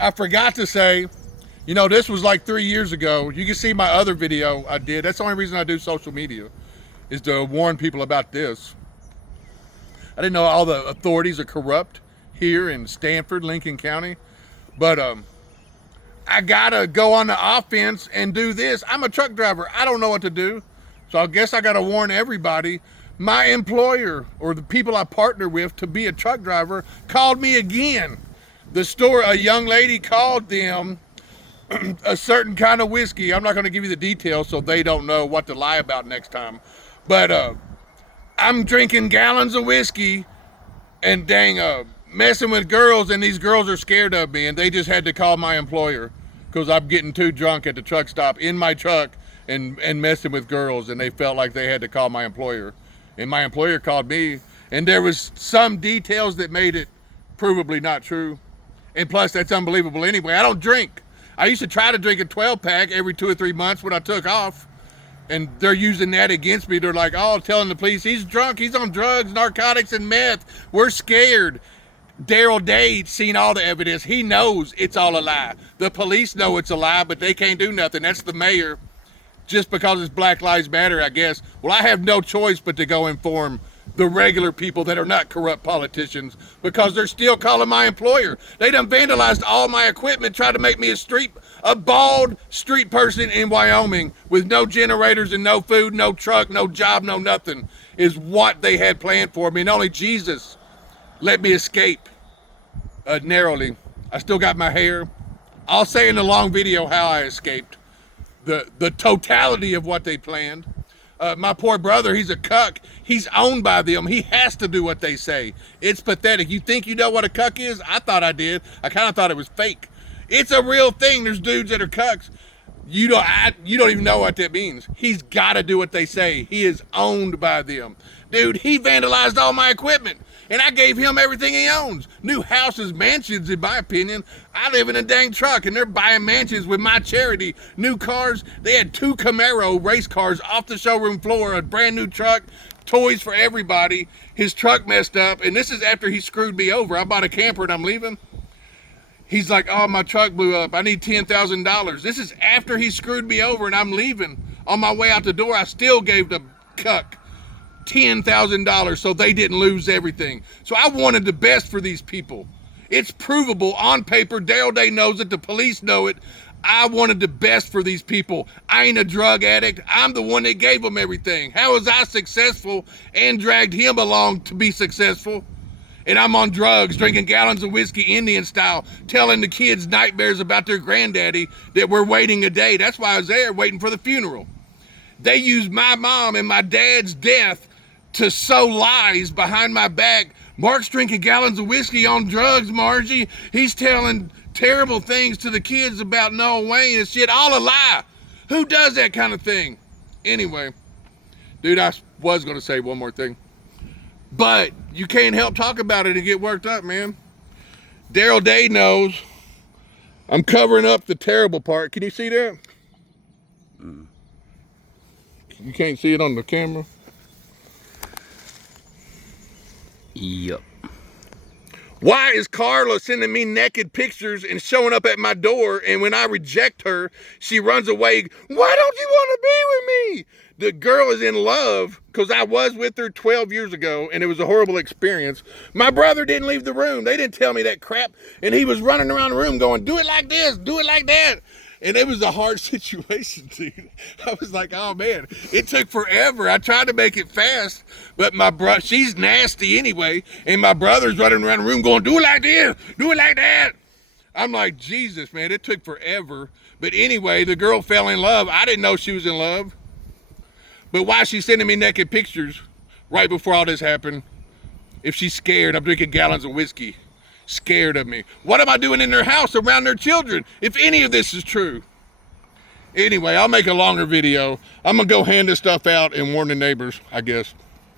I forgot to say, you know, this was like 3 years ago. You can see my other video I did. That's the only reason I do social media, is to warn people about this. I didn't know all the authorities are corrupt here in Stanford, Lincoln County. But I gotta go on the offense and do this. I'm a truck driver. I don't know what to do. So I guess I gotta warn everybody. My employer, or the people I partner with to be a truck driver, called me again. The store, a young lady called them a certain kind of whiskey. I'm not gonna give you the details so they don't know what to lie about next time. But I'm drinking gallons of whiskey and messing with girls, and these girls are scared of me, and they just had to call my employer because I'm getting too drunk at the truck stop in my truck and messing with girls, and they felt like they had to call my employer. And my employer called me, and there was some details that made it provably not true. And plus, that's unbelievable anyway. I don't drink. I used to try to drink a 12-pack every 2 or 3 months when I took off, and they're using that against me. They're like, oh, telling the police, he's drunk, he's on drugs, narcotics, and meth. We're scared. Daryl Day seen all the evidence. He knows it's all a lie. The police know it's a lie, but they can't do nothing. That's the mayor. Just because it's Black Lives Matter, I guess. Well, I have no choice but to go inform the regular people that are not corrupt politicians, because they're still calling my employer. They done vandalized all my equipment, tried to make me a bald street person in Wyoming with no generators and no food, no truck, no job, no nothing, is what they had planned for me. And only Jesus let me escape narrowly. I still got my hair. I'll say in the long video how I escaped. The totality of what they planned. My poor brother, he's a cuck. He's owned by them. He has to do what they say. It's pathetic. You think you know what a cuck is? I thought I did. I kind of thought it was fake. It's a real thing. There's dudes that are cucks. You don't even know what that means. He's got to do what they say. He is owned by them. Dude, he vandalized all my equipment, and I gave him everything he owns. New houses, mansions, in my opinion. I live in a dang truck, and they're buying mansions with my charity. New cars. They had 2 Camaro race cars off the showroom floor, a brand new truck, toys for everybody. His truck messed up, and this is after he screwed me over. I bought a camper, and I'm leaving. He's like, oh, my truck blew up. I need $10,000. This is after he screwed me over, and I'm leaving. On my way out the door, I still gave the cuck $10,000 so they didn't lose everything. So I wanted the best for these people. It's provable on paper. Daryl Day knows it. The police know it. I wanted the best for these people. I ain't a drug addict. I'm the one that gave them everything. How was I successful and dragged him along to be successful? And I'm on drugs, drinking gallons of whiskey Indian style, telling the kids nightmares about their granddaddy that we're waiting a day. That's why I was there waiting for the funeral. They used my mom and my dad's death to sow lies behind my back. Mark's drinking gallons of whiskey on drugs, Margie. He's telling terrible things to the kids about Noah Wayne and shit. All a lie. Who does that kind of thing? Anyway, dude, I was going to say one more thing. But you can't help talk about it and get worked up, man. Daryl Day knows. I'm covering up the terrible part. Can you see that? You can't see it on the camera? Yep. Why is Carla sending me naked pictures and showing up at my door, and when I reject her, she runs away? Why don't you want to be with me? The girl is in love because I was with her 12 years ago, and it was a horrible experience. My brother didn't leave the room. They didn't tell me that crap, and he was running around the room going, do it like this, do it like that. And it was a hard situation, dude. I was like, oh man, it took forever. I tried to make it fast, but she's nasty anyway. And my brother's running around the room going, do it like this, do it like that. I'm like, Jesus, man, it took forever. But anyway, the girl fell in love. I didn't know she was in love. But why is she sending me naked pictures right before all this happened? If she's scared, I'm drinking gallons of whiskey. Scared of me. What am I doing in their house around their children if any of this is true? Anyway, I'll make a longer video. I'm gonna go hand this stuff out and warn the neighbors, I guess.